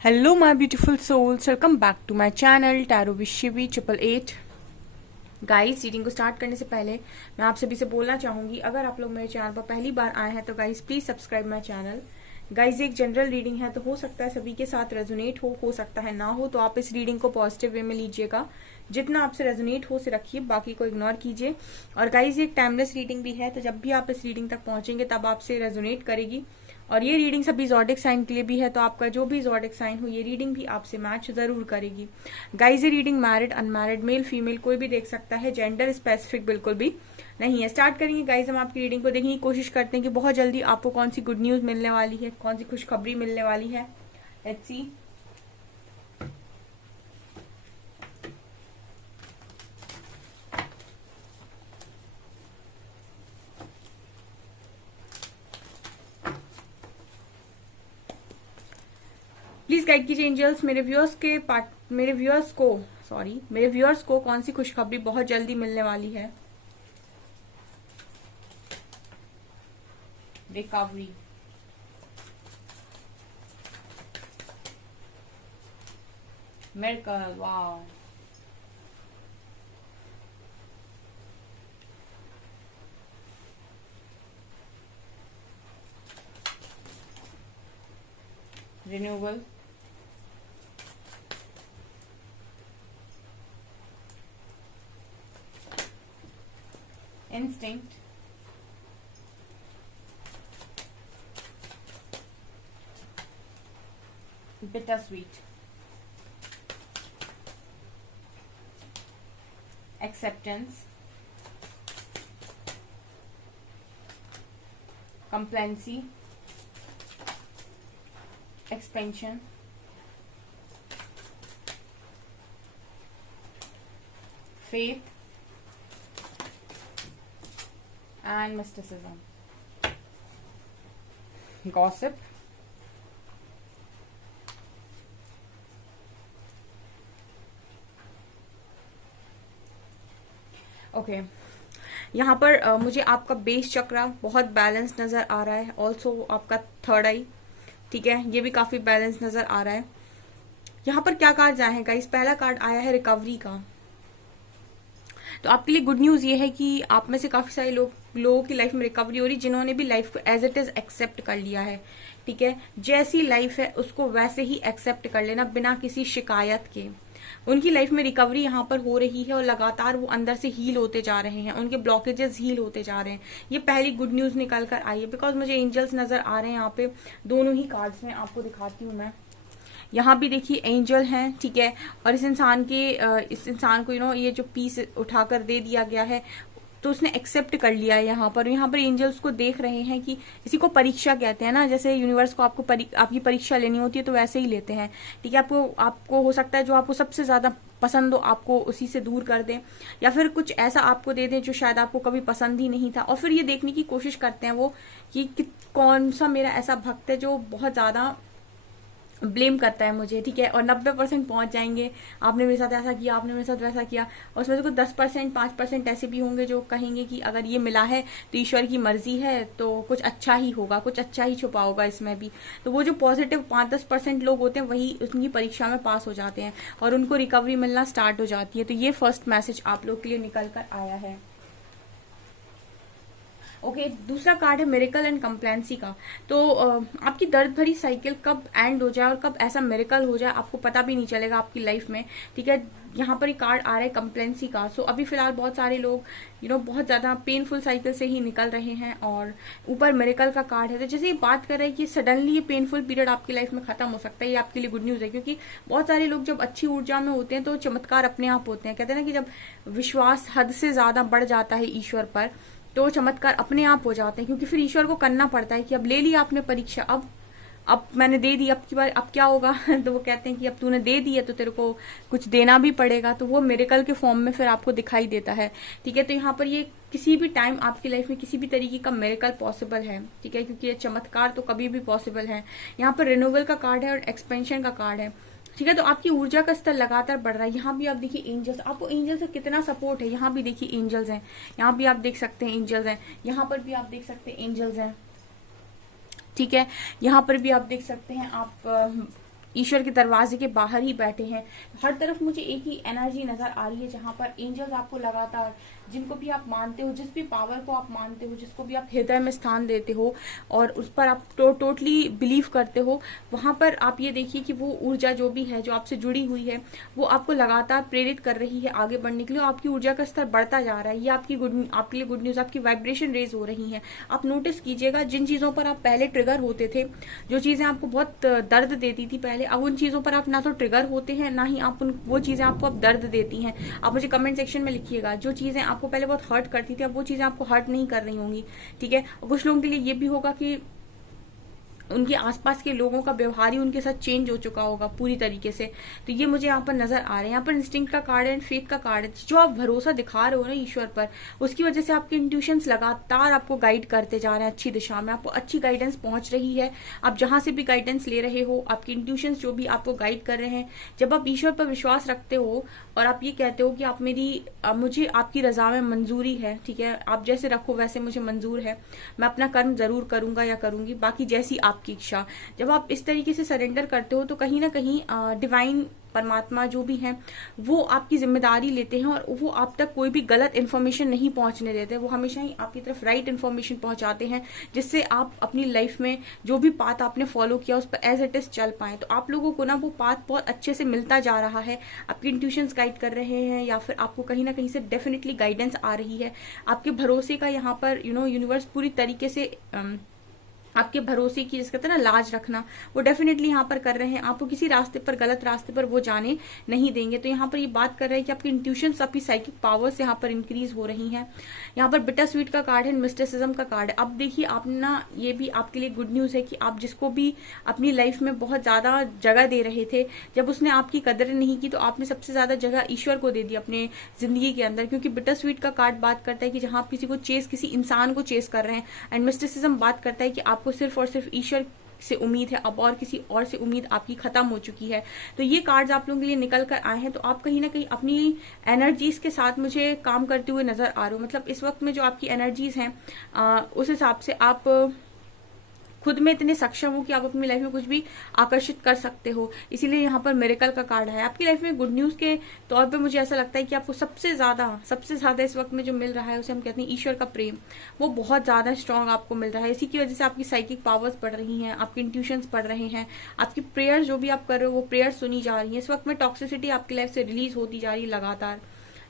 Hello my beautiful souls, welcome back to my channel Tarot with Shivi 888। Guys reading को start करने से पहले मैं आप सभी से बोलना चाहूंगी, अगर आप लोग मेरे चैनल पर पहली बार आए हैं तो guys please subscribe my channel. Guys एक जनरल रीडिंग है तो हो सकता है सभी के साथ रेजोनेट हो सकता है ना हो, तो आप इस रीडिंग को पॉजिटिव वे में लीजिएगा। जितना आपसे रेजोनेट हो से रखिए, बाकी को इग्नोर कीजिए। और गाइस ये एक टाइमलेस रीडिंग भी है, तो जब भी आप इस रीडिंग तक पहुंचेंगे तब आपसे रेजोनेट करेगी। और ये रीडिंग सभी ज़ोडिक साइन के लिए भी है, तो आपका जो भी ज़ोडिक साइन हो ये रीडिंग भी आपसे मैच जरूर करेगी। गाइस ये reading married unmarried male female कोई भी देख सकता है, जेंडर स्पेसिफिक बिल्कुल भी नहीं है। स्टार्ट करेंगे गाइस, हम आपकी रीडिंग को देखने की कोशिश करते हैं कि बहुत जल्दी आपको कौन सी गुड न्यूज मिलने वाली है, कौन सी खुशखबरी मिलने वाली है। Let's see. प्लीज गाइड कीजिए एंजल्स, मेरे व्यूअर्स को कौन सी खुशखबरी बहुत जल्दी मिलने वाली है। Recovery, miracle, wow, renewal, instinct, bittersweet, acceptance, complacency, expansion, faith and mysticism, gossip, okay. यहाँ पर मुझे आपका बेस चक्रा बहुत बैलेंस नजर आ रहा है, ऑल्सो आपका थर्ड आई, ठीक है, ये भी काफी बैलेंस नजर आ रहा है। यहाँ पर क्या कार्ड आए हैं गाइस, पहला कार्ड आया है रिकवरी का। तो आपके लिए गुड न्यूज ये है कि आप में से काफी सारे लोगों की लाइफ में रिकवरी हो रही, जिन्होंने भी लाइफ को एज इट इज एक्सेप्ट कर लिया है, ठीक है। जैसी लाइफ है उसको वैसे ही एक्सेप्ट कर लेना बिना किसी शिकायत के। उनकी लाइफ में रिकवरी यहाँ पर हो रही है और लगातार वो अंदर से हील होते जा रहे हैं, उनके ब्लॉकेजेस हील होते जा रहे हैं। ये पहली गुड न्यूज निकल कर आई है, बिकॉज मुझे एंजल्स नजर आ रहे हैं यहाँ पे दोनों ही कार्ड्स में। आपको दिखाती हूँ मैं, यहाँ भी देखिए एंजल हैं, ठीक है। और इस इंसान को ये जो पीस उठाकर दे दिया गया है, तो उसने एक्सेप्ट कर लिया है। यहाँ पर एंजल्स को देख रहे हैं कि इसी को परीक्षा कहते हैं ना, जैसे यूनिवर्स को आपकी परीक्षा लेनी होती है तो वैसे ही लेते हैं, ठीक है। आपको हो सकता है जो आपको सबसे ज्यादा पसंद हो आपको उसी से दूर कर दें, या फिर कुछ ऐसा आपको दे दें जो शायद आपको कभी पसंद ही नहीं था, और फिर ये देखने की कोशिश करते हैं वो कि कौन सा मेरा ऐसा भक्त है जो बहुत ज्यादा ब्लेम करता है मुझे, ठीक है। और 90% पहुंच जाएंगे, आपने मेरे साथ ऐसा किया, आपने मेरे साथ वैसा किया। और उसमें से कुछ 10% 5% ऐसे भी होंगे जो कहेंगे कि अगर ये मिला है तो ईश्वर की मर्जी है, तो कुछ अच्छा ही होगा, कुछ अच्छा ही छुपा होगा इसमें भी। तो वो जो पॉजिटिव 5-10% लोग होते हैं वही उनकी परीक्षा में पास हो जाते हैं और उनको रिकवरी मिलना स्टार्ट हो जाती है। तो ये फर्स्ट मैसेज आप लोग के लिए निकल कर आया है। ओके, दूसरा कार्ड है मिरेकल एंड कंप्लेंसी का। तो आपकी दर्द भरी साइकिल कब एंड हो जाए और कब ऐसा मिरेकल हो जाए आपको पता भी नहीं चलेगा आपकी लाइफ में, ठीक है। यहाँ पर एक कार्ड आ रहा है कंप्लेंसी का। सो अभी फिलहाल बहुत सारे लोग बहुत ज्यादा पेनफुल साइकिल से ही निकल रहे हैं, और ऊपर मिरेकल का कार्ड है। तो जैसे ये बात कर रहे हैं कि सडनली ये पेनफुल पीरियड आपकी लाइफ में खत्म हो सकता है, ये आपके लिए गुड न्यूज है। क्योंकि बहुत सारे लोग जब अच्छी ऊर्जा में होते हैं तो चमत्कार अपने आप होते हैं। कहते हैं ना कि जब विश्वास हद से ज्यादा बढ़ जाता है ईश्वर पर तो चमत्कार अपने आप हो जाते हैं, क्योंकि फिर ईश्वर को करना पड़ता है कि अब ले लिया आपने परीक्षा, अब मैंने दे दी, अब की बार अब क्या होगा तो वो कहते हैं कि अब तूने दे दी है तो तेरे को कुछ देना भी पड़ेगा। तो वो मिरेकल के फॉर्म में फिर आपको दिखाई देता है, ठीक है। तो यहाँ पर ये किसी भी टाइम आपकी लाइफ में किसी भी तरीके का मिरेकल पॉसिबल है, ठीक है, क्योंकि ये चमत्कार तो कभी भी पॉसिबल है। यहाँ पर रिन्यूअल का कार्ड है और एक्सपेंशन का कार्ड है, ठीक है। तो आपकी ऊर्जा का स्तर लगातार बढ़ रहा है। यहाँ भी आप देखिए एंजल्स, आपको एंजल से कितना सपोर्ट है। यहाँ भी देखिए एंजल्स हैं, यहाँ भी आप देख सकते हैं एंजल्स हैं, यहाँ पर भी आप देख सकते हैं एंजल्स हैं, ठीक है। यहाँ पर भी आप देख सकते हैं आप ईश्वर के दरवाजे के बाहर ही बैठे हैं। हर तरफ मुझे एक ही एनर्जी नजर आ रही है जहां पर एंजल्स आपको लगातार, जिनको भी आप मानते हो, जिस भी पावर को आप मानते हो, जिसको भी आप हृदय में स्थान देते हो और उस पर आप टोटली बिलीव करते हो, वहां पर आप ये देखिए कि वो ऊर्जा जो भी है, जो आपसे जुड़ी हुई है, वो आपको लगातार प्रेरित कर रही है आगे बढ़ने के लिए। आपकी ऊर्जा का स्तर बढ़ता जा रहा है। ये आपके लिए गुड न्यूज, आपकी वाइब्रेशन रेज हो रही है। आप नोटिस कीजिएगा, जिन चीजों पर आप पहले ट्रिगर होते थे, जो चीजें आपको बहुत दर्द देती थी पहले, अब उन चीजों पर आप ना तो ट्रिगर होते हैं, ना ही आप वो चीजें आपको अब दर्द देती हैं। आप मुझे कमेंट सेक्शन में लिखिएगा, जो चीजें आपको पहले बहुत हर्ट करती थी, अब वो चीजें आपको हर्ट नहीं कर रही होंगी। ठीक है, कुछ लोगों के लिए ये भी होगा कि उनके आसपास के लोगों का व्यवहार ही उनके साथ चेंज हो चुका होगा पूरी तरीके से। तो ये मुझे यहाँ पर नजर आ रहे हैं। यहाँ पर इंस्टिंक्ट का कार्ड है एंड फेथ का कार्ड है। जो आप भरोसा दिखा रहे हो ना ईश्वर पर, उसकी वजह से आपके इंट्यूशंस लगातार आपको गाइड करते जा रहे हैं अच्छी दिशा में। आपको अच्छी गाइडेंस पहुंच रही है। आप जहां से भी गाइडेंस ले रहे हो, आपके इंट्यूशंस जो भी आपको गाइड कर रहे हैं, जब आप ईश्वर पर विश्वास रखते हो और आप ये कहते हो कि आप मुझे आपकी रजा में मंजूरी है, ठीक है, आप जैसे रखो वैसे मुझे मंजूर है, मैं अपना कर्म जरूर करूंगा या करूंगी, बाकी जैसी आपकी इच्छा। जब आप इस तरीके से सरेंडर करते हो तो कहीं ना कहीं डिवाइन परमात्मा जो भी है वो आपकी जिम्मेदारी लेते हैं और वो आप तक कोई भी गलत इन्फॉर्मेशन नहीं पहुंचने देते। वो हमेशा ही आपकी तरफ राइट इन्फॉर्मेशन पहुंचाते हैं, जिससे आप अपनी लाइफ में जो भी पाथ आपने फॉलो किया उस पर एज इट इज चल पाए। तो आप लोगों को ना वो पाथ बहुत अच्छे से मिलता जा रहा है। आपके इंट्यूशंस गाइड कर रहे हैं या फिर आपको कहीं ना कहीं से डेफिनेटली गाइडेंस आ रही है। आपके भरोसे का यहाँ पर यूनिवर्स पूरी तरीके से आपके भरोसे की, जिस कहते हैं ना लाज रखना, वो डेफिनेटली यहाँ पर कर रहे हैं। आपको किसी रास्ते पर, गलत रास्ते पर वो जाने नहीं देंगे। तो यहाँ पर ये बात कर रहे हैं कि आपकी इंट्यूशंस, आपकी साइकिक पावर्स यहाँ पर इंक्रीज हो रही हैं। यहाँ पर बिटर स्वीट का कार्ड है, मिस्टिसिज्म का कार्ड है। अब देखिए, आप ना, ये भी आपके लिए गुड न्यूज है कि आप जिसको भी अपनी लाइफ में बहुत ज्यादा जगह दे रहे थे, जब उसने आपकी कदर नहीं की तो आपने सबसे ज्यादा जगह ईश्वर को दे दी अपने जिंदगी के अंदर। क्योंकि बिटर स्वीट का कार्ड बात करता है कि जहां आप किसी इंसान को चेस कर रहे हैं, एंड मिस्टिसिज्म बात करता है कि आपको सिर्फ और सिर्फ ईश्वर से उम्मीद है, अब और किसी और से उम्मीद आपकी खत्म हो चुकी है। तो ये कार्ड्स आप लोगों के लिए निकल कर आए हैं। तो आप कहीं ना कहीं अपनी एनर्जीज के साथ मुझे काम करते हुए नजर आ रहे हो। मतलब इस वक्त में जो आपकी एनर्जीज हैं, उस हिसाब से आप खुद में इतने सक्षम हो कि आप अपनी लाइफ में कुछ भी आकर्षित कर सकते हो। इसीलिए यहाँ पर मिरेकल का कार्ड है। आपकी लाइफ में गुड न्यूज के तौर पे मुझे ऐसा लगता है कि आपको सबसे ज्यादा इस वक्त में जो मिल रहा है, उसे हम कहते हैं ईश्वर का प्रेम। वो बहुत ज्यादा स्ट्रांग आपको मिल रहा है। इसी की वजह से आपकी साइकिक पावर्स बढ़ रही हैं, आपके इंट्यूशंस बढ़ रहे हैं, आपकी प्रेयर जो भी आप कर रहे हो वो प्रेयर सुनी जा रही है। इस वक्त में टॉक्सिसिटी आपकी लाइफ से रिलीज होती जा रही है लगातार।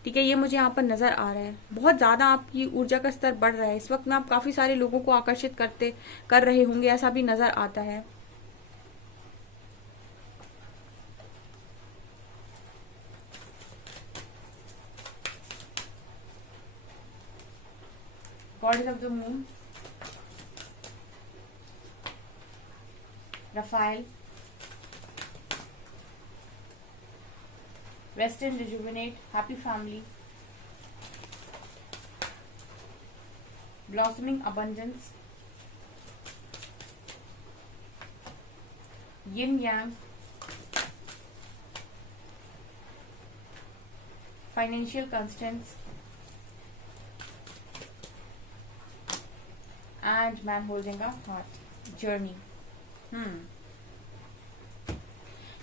ठीक है, ये मुझे यहाँ पर नजर आ रहा है। बहुत ज्यादा आपकी ऊर्जा का स्तर बढ़ रहा है। इस वक्त में आप काफी सारे लोगों को आकर्षित कर रहे होंगे, ऐसा भी नजर आता है। Goddess of the moon, Rafale, rest and rejuvenate, happy family, blossoming abundance, yin yang, financial constants, and man holding a heart, journey.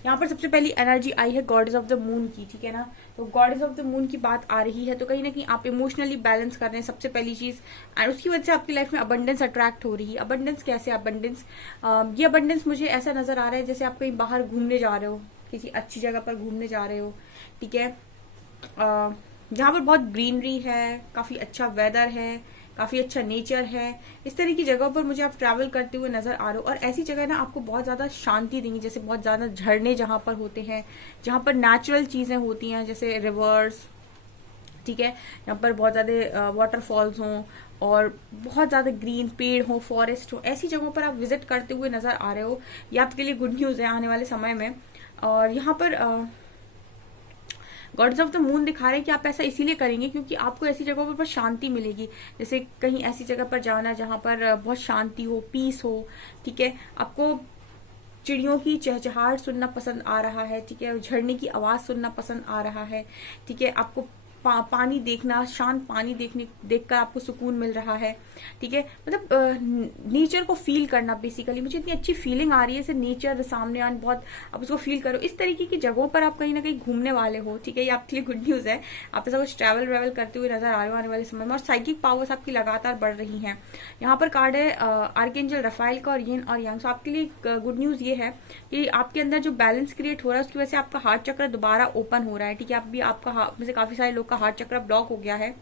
यहाँ पर सबसे पहली एनर्जी आई है गॉडेस ऑफ द मून की, ठीक है ना। तो गॉडेस ऑफ द मून की बात आ रही है, तो कहीं ना कहीं आप इमोशनली बैलेंस कर रहे हैं सबसे पहली चीज, एंड उसकी वजह से आपकी लाइफ में अबंडेंस अट्रैक्ट हो रही है। अबंडेंस कैसे? अबंडेंस, ये अबंडेंस मुझे ऐसा नजर आ रहा है जैसे आप कहीं बाहर घूमने जा रहे हो, किसी अच्छी जगह पर घूमने जा रहे हो, ठीक है, जहाँ पर बहुत ग्रीनरी है, काफी अच्छा वेदर है, काफी अच्छा नेचर है। इस तरह की जगहों पर मुझे आप ट्रैवल करते हुए नजर आ रहे हो। और ऐसी जगह ना आपको बहुत ज्यादा शांति देंगी, जैसे बहुत ज्यादा झरने जहां पर होते हैं, जहां पर नेचुरल चीजें होती हैं, जैसे रिवर्स, ठीक है, यहाँ पर बहुत ज्यादा वाटरफॉल्स हों और बहुत ज्यादा ग्रीन पेड़ हो, फॉरेस्ट हो, ऐसी जगहों पर आप विजिट करते हुए नजर आ रहे हो। ये आपके लिए गुड न्यूज है आने वाले समय में। और यहाँ पर गॉड्स ऑफ द मून दिखा रहे हैं कि आप ऐसा इसीलिए करेंगे क्योंकि आपको ऐसी जगहों पर शांति मिलेगी। जैसे कहीं ऐसी जगह पर जाना जहां पर बहुत शांति हो, पीस हो, ठीक है, आपको चिड़ियों की चहचहाहट सुनना पसंद आ रहा है, ठीक है, झरने की आवाज सुनना पसंद आ रहा है, ठीक है, आपको पानी देखना, शांत पानी देखकर आपको सुकून मिल रहा है, ठीक है। मतलब नेचर को फील करना, बेसिकली मुझे इतनी अच्छी फीलिंग आ रही है, सिर्फ नेचर सामने आने, बहुत आप उसको फील करो। इस तरीके की जगहों पर आप कहीं ना कहीं घूमने वाले हो, ठीक है, ये आपके लिए गुड न्यूज है। आप ऐसा कुछ ट्रैवल करते हुए नजर आ रहे हो आने वाले समय में, और साइकिक पावर्स आपकी लगातार बढ़ रही हैं। यहाँ पर कार्ड है आर्कएंजल रफाइल का और यिन और यांग। सो आपके लिए गुड न्यूज ये है कि आपके अंदर जो बैलेंस क्रिएट हो रहा है उसकी वजह से आपका हार्ट चक्र दोबारा ओपन हो रहा है, ठीक है। आपका में से काफी सारे लोग का हार्ट चक्र ब्लॉक हो गया है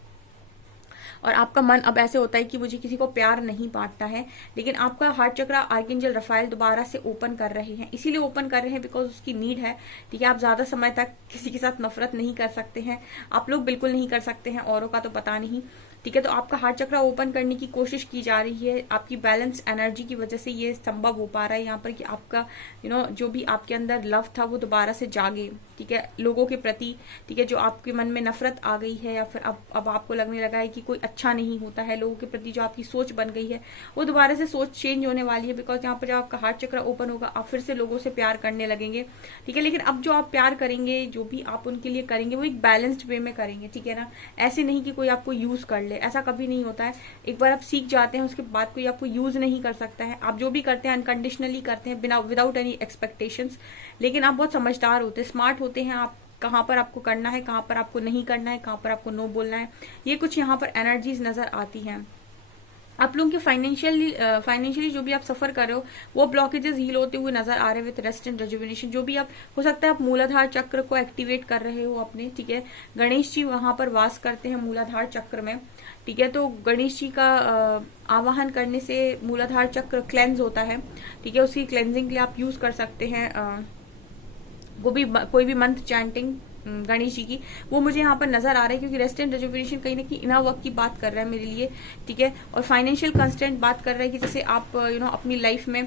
और आपका मन अब ऐसे होता है कि मुझे किसी को प्यार नहीं बांटना है, लेकिन आपका हार्ट चक्र आर्कएंजल रफाइल दोबारा से ओपन कर रहे हैं। इसीलिए ओपन कर रहे हैं बिकॉज उसकी नीड है, ठीक है। आप ज्यादा समय तक किसी के साथ नफरत नहीं कर सकते हैं, आप लोग बिल्कुल नहीं कर सकते हैं, औरों का तो पता नहीं, ठीक है। तो आपका हार्ट चक्र ओपन करने की कोशिश की जा रही है, आपकी बैलेंस्ड एनर्जी की वजह से ये संभव हो पा रहा है यहाँ पर कि आपका जो भी आपके अंदर लव था वो दोबारा से जागे, ठीक है, लोगों के प्रति, ठीक है। जो आपके मन में नफरत आ गई है या फिर अब आपको लगने लगा है कि कोई अच्छा नहीं होता है, लोगों के प्रति जो आपकी सोच बन गई है वो दोबारा से सोच चेंज होने वाली है। बिकॉज यहाँ पर जब आपका हार्ट चक्र ओपन होगा आप फिर से लोगों से प्यार करने लगेंगे, ठीक है। लेकिन अब जो आप प्यार करेंगे, जो भी आप उनके लिए करेंगे वो एक बैलेंस्ड वे में करेंगे, ठीक है ना। ऐसे नहीं कि कोई आपको यूज कर ले, ऐसा कभी नहीं होता है। एक बार आप सीख जाते हैं उसके बाद कोई आपको यूज नहीं कर सकता है। आप जो भी करते हैं अनकंडीशनली करते हैं, बिना विदाउट एनी एक्सपेक्टेशंस। लेकिन आप बहुत समझदार होते हैं, स्मार्ट होते हैं, आप कहाँ पर आपको करना है, कहाँ पर आपको नहीं करना है, कहाँ पर आपको नो बोलना है, ये कुछ यहाँ पर एनर्जीज नजर आती हैं। आप लोगों के फाइनेंशियली जो भी आप सफर कर रहे हो वो ब्लॉकेजेस हील होते हुए नजर आ रहे हैं विद रेस्ट एंड रेजुविनेशन। जो भी आप, हो सकता है आप मूलाधार चक्र को एक्टिवेट कर रहे हो अपने, ठीक है। गणेश जी वहां पर वास करते हैं मूलाधार चक्र में, ठीक है। तो गणेश जी का आवाहन करने से मूलाधार चक्र क्लेंज होता है, ठीक है। उसकी क्लेंजिंग के लिए आप यूज कर सकते हैं वो भी कोई भी मंत्र चैंटिंग गणेश जी की, वो मुझे यहाँ पर नजर आ रहा है, क्योंकि रेस्ट एंड रेजुविनेशन कहीं ना कहीं इनर वर्क की बात कर रहा है मेरे लिए, ठीक है। और फाइनेंशियल कंस्टेंट बात कर रहा है कि जैसे आप अपनी लाइफ में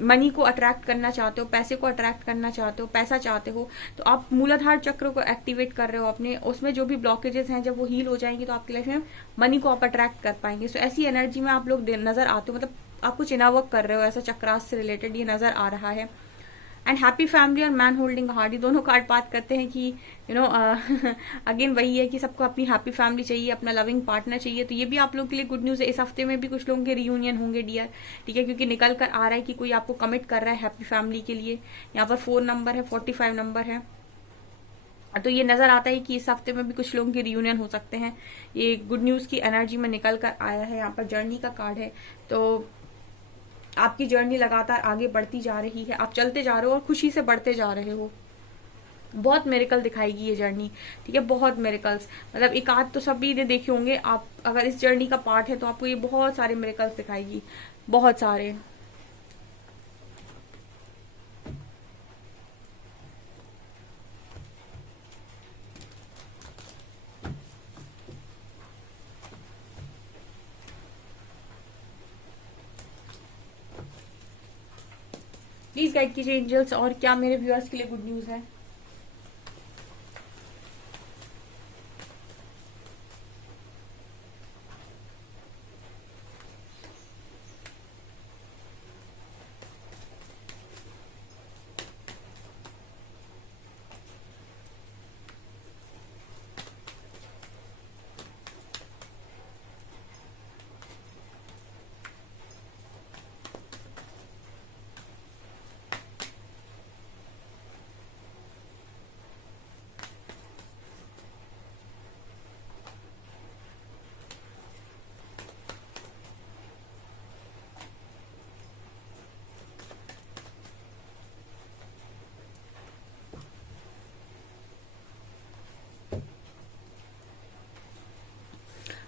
मनी को अट्रैक्ट करना चाहते हो, पैसे को अट्रैक्ट करना चाहते हो, पैसा चाहते हो, तो आप मूलाधार चक्र को एक्टिवेट कर रहे हो अपने, उसमें जो भी ब्लॉकेजेस हैं जब वो हील हो जाएंगे तो आपकी लाइफ में मनी को आप अट्रैक्ट कर पाएंगे। सो ऐसी एनर्जी में आप लोग नजर आते हो, मतलब आप कुछ इनर वर्क कर रहे हो, ऐसा चक्रास से रिलेटेड ये नजर आ रहा है। एंड हैप्पी फैमिली और मैन होल्डिंग हार्ट, ये दोनों कार्ड बात करते हैं कि अगेन वही है कि सबको अपनी हैप्पी फैमिली चाहिए, अपना लविंग पार्टनर चाहिए। तो ये भी आप लोगों के लिए गुड न्यूज है। इस हफ्ते में भी कुछ लोगों के रियूनियन होंगे डियर, ठीक है, क्योंकि निकल कर आ रहा है कि कोई आपको कमिट कर रहा है हैप्पी फैमिली के लिए। यहाँ पर 4 नंबर है, 45 नंबर है, तो ये नजर आता है कि इस हफ्ते में भी कुछ लोगों के रियूनियन हो सकते हैं। ये गुड न्यूज की एनर्जी में निकल कर आया है। यहाँ पर जर्नी का कार्ड है, तो आपकी जर्नी लगातार आगे बढ़ती जा रही है, आप चलते जा रहे हो और खुशी से बढ़ते जा रहे हो। बहुत मेरिकल दिखाएगी ये जर्नी, ठीक है, बहुत मेरिकल्स, मतलब एक आध तो सभी ने देखे होंगे। आप अगर इस जर्नी का पार्ट है तो आपको ये बहुत सारे मेरिकल्स दिखाएगी, बहुत सारे। प्लीज गाइड कीजिए एंजल्स, और क्या मेरे व्यूअर्स के लिए गुड न्यूज है।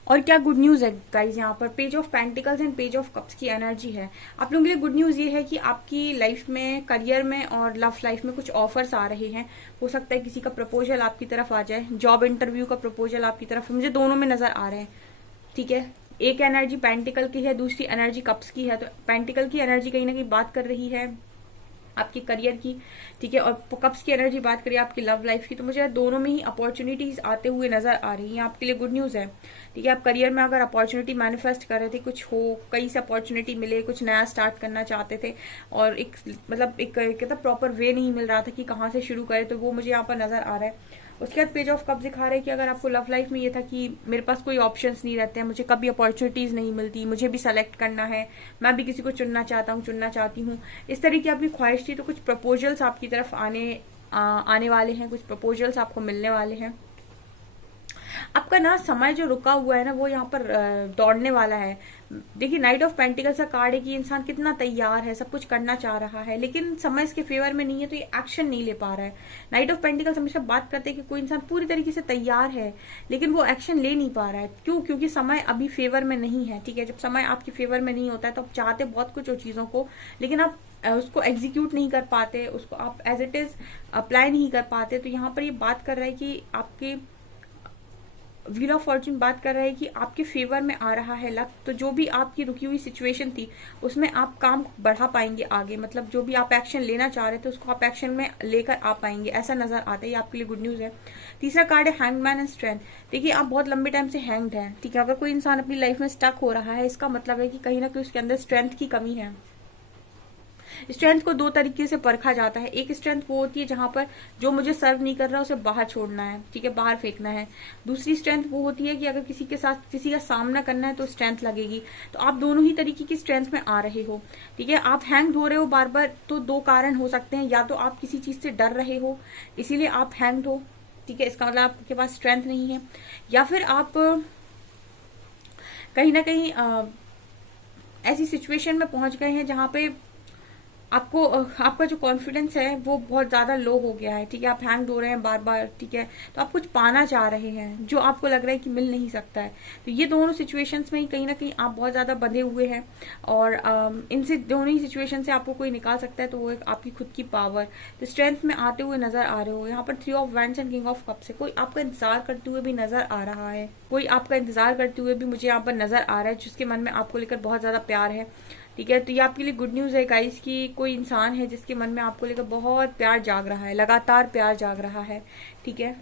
और क्या गुड न्यूज है गाइज, यहाँ पर page of pentacles and page of cups की एनर्जी है। आप लोगों के लिए गुड न्यूज ये है कि आपकी लाइफ में, करियर में और लव लाइफ में कुछ ऑफर्स आ रहे हैं। हो सकता है किसी का प्रपोजल आपकी तरफ आ जाए, जॉब इंटरव्यू का प्रपोजल आपकी तरफ, मुझे दोनों में नजर आ रहे हैं, ठीक है। एक एनर्जी पेंटिकल की है, दूसरी एनर्जी कप्स की है। तो पेंटिकल की एनर्जी कहीं ना कहीं बात कर रही है आपके करियर की, ठीक है, और कप्स की एनर्जी बात करिए आपकी लव लाइफ की। तो मुझे दोनों में ही अपॉर्चुनिटीज आते हुए नजर आ रही हैं, आपके लिए गुड न्यूज है, ठीक है। आप करियर में अगर अपॉर्चुनिटी मैनिफेस्ट कर रहे थे, कुछ हो, कहीं से अपॉर्चुनिटी मिले, कुछ नया स्टार्ट करना चाहते थे और एक मतलब एक प्रॉपर वे नहीं मिल रहा था कि कहाँ से शुरू करें, तो वो मुझे यहाँ पर नजर आ रहा है। उसके बाद पेज ऑफ कप दिखा रहा है कि अगर आपको लव लाइफ में ये था कि मेरे पास कोई ऑप्शंस नहीं रहते हैं, मुझे कभी अपॉर्चुनिटीज नहीं मिलती, मुझे भी सेलेक्ट करना है, मैं भी किसी को चुनना चाहता हूँ, चुनना चाहती हूँ, इस तरह की आपकी ख्वाहिश थी, तो कुछ प्रपोजल्स आपकी तरफ आने वाले हैं, कुछ प्रपोजल्स आपको मिलने वाले हैं। आपका ना समय जो रुका हुआ है ना वो यहाँ पर दौड़ने वाला है। देखिए नाइट ऑफ पेंटिकल्स का कार्ड है कि इंसान कितना तैयार है, सब कुछ करना चाह रहा है, लेकिन समय इसके फेवर में नहीं है, तो ये एक्शन नहीं ले पा रहा है। नाइट ऑफ पेंटिकल्स हमेशा बात करते हैं कि कोई इंसान पूरी तरीके से तैयार है लेकिन वो एक्शन ले नहीं पा रहा है। क्यों? क्योंकि समय अभी फेवर में नहीं है। ठीक है, जब समय आपके फेवर में नहीं होता है तो आप चाहते बहुत कुछ हो चीजों को, लेकिन आप उसको एग्जीक्यूट नहीं कर पाते, उसको आप एज इट इज अप्लाई नहीं कर पाते। तो यहाँ पर ये बात कर रहा है कि आपके व्हील ऑफ फॉर्च्यून बात कर रहा है कि आपके फेवर में आ रहा है लक। तो जो भी आपकी रुकी हुई सिचुएशन थी उसमें आप काम बढ़ा पाएंगे आगे, मतलब जो भी आप एक्शन लेना चाह रहे थे उसको आप एक्शन में लेकर आ पाएंगे, ऐसा नजर आता है। ये आपके लिए गुड न्यूज है। तीसरा कार्ड है हैंगमैन एंड स्ट्रेंथ। देखिए आप बहुत लंबे टाइम से हैंग्ड हैं। ठीक है, अगर कोई इंसान अपनी लाइफ में स्टक हो रहा है इसका मतलब है कि कहीं ना कहीं उसके अंदर स्ट्रेंथ की कमी है। स्ट्रेंथ को दो तरीके से परखा जाता है। एक स्ट्रेंथ वो होती है जहां पर जो मुझे सर्व नहीं कर रहा उसे बाहर छोड़ना है, ठीक है, बाहर फेंकना है। दूसरी स्ट्रेंथ वो होती है कि अगर किसी के साथ किसी का सामना करना है तो स्ट्रेंथ लगेगी। तो आप दोनों ही तरीके की स्ट्रेंथ में आ रहे हो। ठीक है, आप हैंग हो रहे हो बार बार, तो दो कारण हो सकते हैं। या तो आप किसी चीज से डर रहे हो इसीलिए आप हैंग हो, ठीक है, इसका मतलब आपके पास स्ट्रेंथ नहीं है। या फिर आप कहीं ना कहीं ऐसी सिचुएशन में पहुंच गए हैं जहां पे आपको आपका जो कॉन्फिडेंस है वो बहुत ज्यादा लो हो गया है। ठीक है, आप हैंग हो रहे हैं बार बार। ठीक है, तो आप कुछ पाना चाह रहे हैं जो आपको लग रहा है कि मिल नहीं सकता है। तो ये दोनों सिचुएशंस में ही कहीं ना कहीं आप बहुत ज्यादा बंधे हुए हैं और इनसे दोनों ही सिचुएशन से आपको कोई निकाल सकता है, तो वो एक आपकी खुद की पावर। तो स्ट्रेंथ में आते हुए नजर आ रहे हो। यहाँ पर 3 of wands and king of cups है। कोई आपका इंतजार करते हुए भी नजर आ रहा है, कोई आपका इंतजार करते हुए भी मुझे यहाँ पर नजर आ रहा है जिसके मन में आपको लेकर बहुत ज्यादा प्यार है। ठीक है, तो ये आपके लिए गुड न्यूज है गाइस कि कोई इंसान है जिसके मन में आपको लेकर बहुत प्यार जाग रहा है, लगातार प्यार जाग रहा है। ठीक है,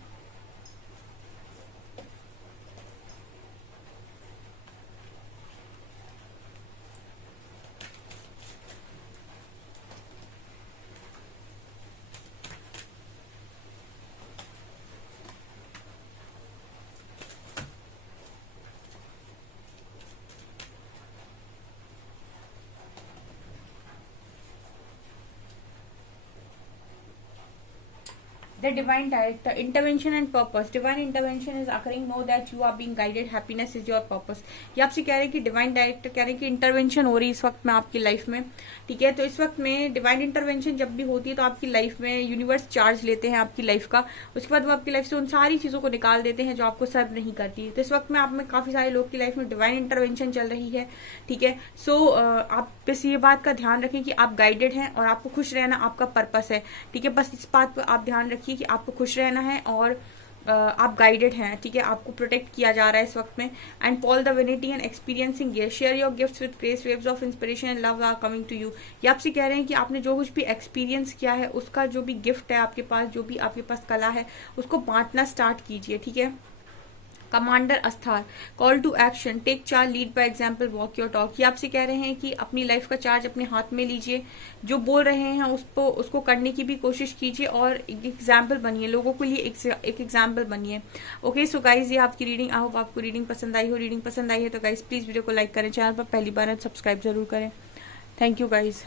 The divine director, intervention and purpose. Divine intervention is occurring. Know that you are being guided. Happiness is your purpose. ये आपसे कह रहे हैं कि डिवाइन डायरेक्टर कह रहे हैं कि इंटरवेंशन हो रही है इस वक्त में आपकी लाइफ में। ठीक है, तो इस वक्त में डिवाइन इंटरवेंशन जब भी होती है तो आपकी लाइफ में यूनिवर्स चार्ज लेते हैं आपकी लाइफ का। उसके बाद वो आपकी लाइफ से उन सारी चीजों को निकाल देते हैं जो आपको सर्व नहीं करती। तो इस वक्त में आप में काफी सारे लोग की लाइफ में डिवाइन इंटरवेंशन चल रही है। ठीक है, सो आप बस ये बात का ध्यान रखें कि आप गाइडेड हैं और आपको खुश रहना आपका पर्पस है। ठीक है, बस इस बात पर आप ध्यान रखिए कि आपको खुश रहना है और आप गाइडेड हैं। ठीक है, आपको प्रोटेक्ट किया जा रहा है इस वक्त में। And Paul the divinity and experiencing gear, share your gifts with grace, waves of inspiration and love are coming to you. ये आपसे कह रहे हैं कि आपने जो कुछ भी एक्सपीरियंस किया है उसका जो भी गिफ्ट है आपके पास, जो भी आपके पास कला है उसको बांटना स्टार्ट कीजिए। ठीक है, कमांडर अस्थार, call to action, take charge, lead by example, walk your talk. ये आपसे कह रहे हैं कि अपनी लाइफ का चार्ज अपने हाथ में लीजिए, जो बोल रहे हैं उसको करने की भी कोशिश कीजिए और एक एग्जाम्पल बनिए, लोगों के लिए एक एग्जाम्पल बनिए। ओके, सो गाइज ये आपकी रीडिंग, आई होप आपको रीडिंग पसंद आई हो। रीडिंग पसंद आई है तो गाइज प्लीज वीडियो को लाइक करें, चैनल पर पहली बार है सब्सक्राइब जरूर करें। Thank you guys.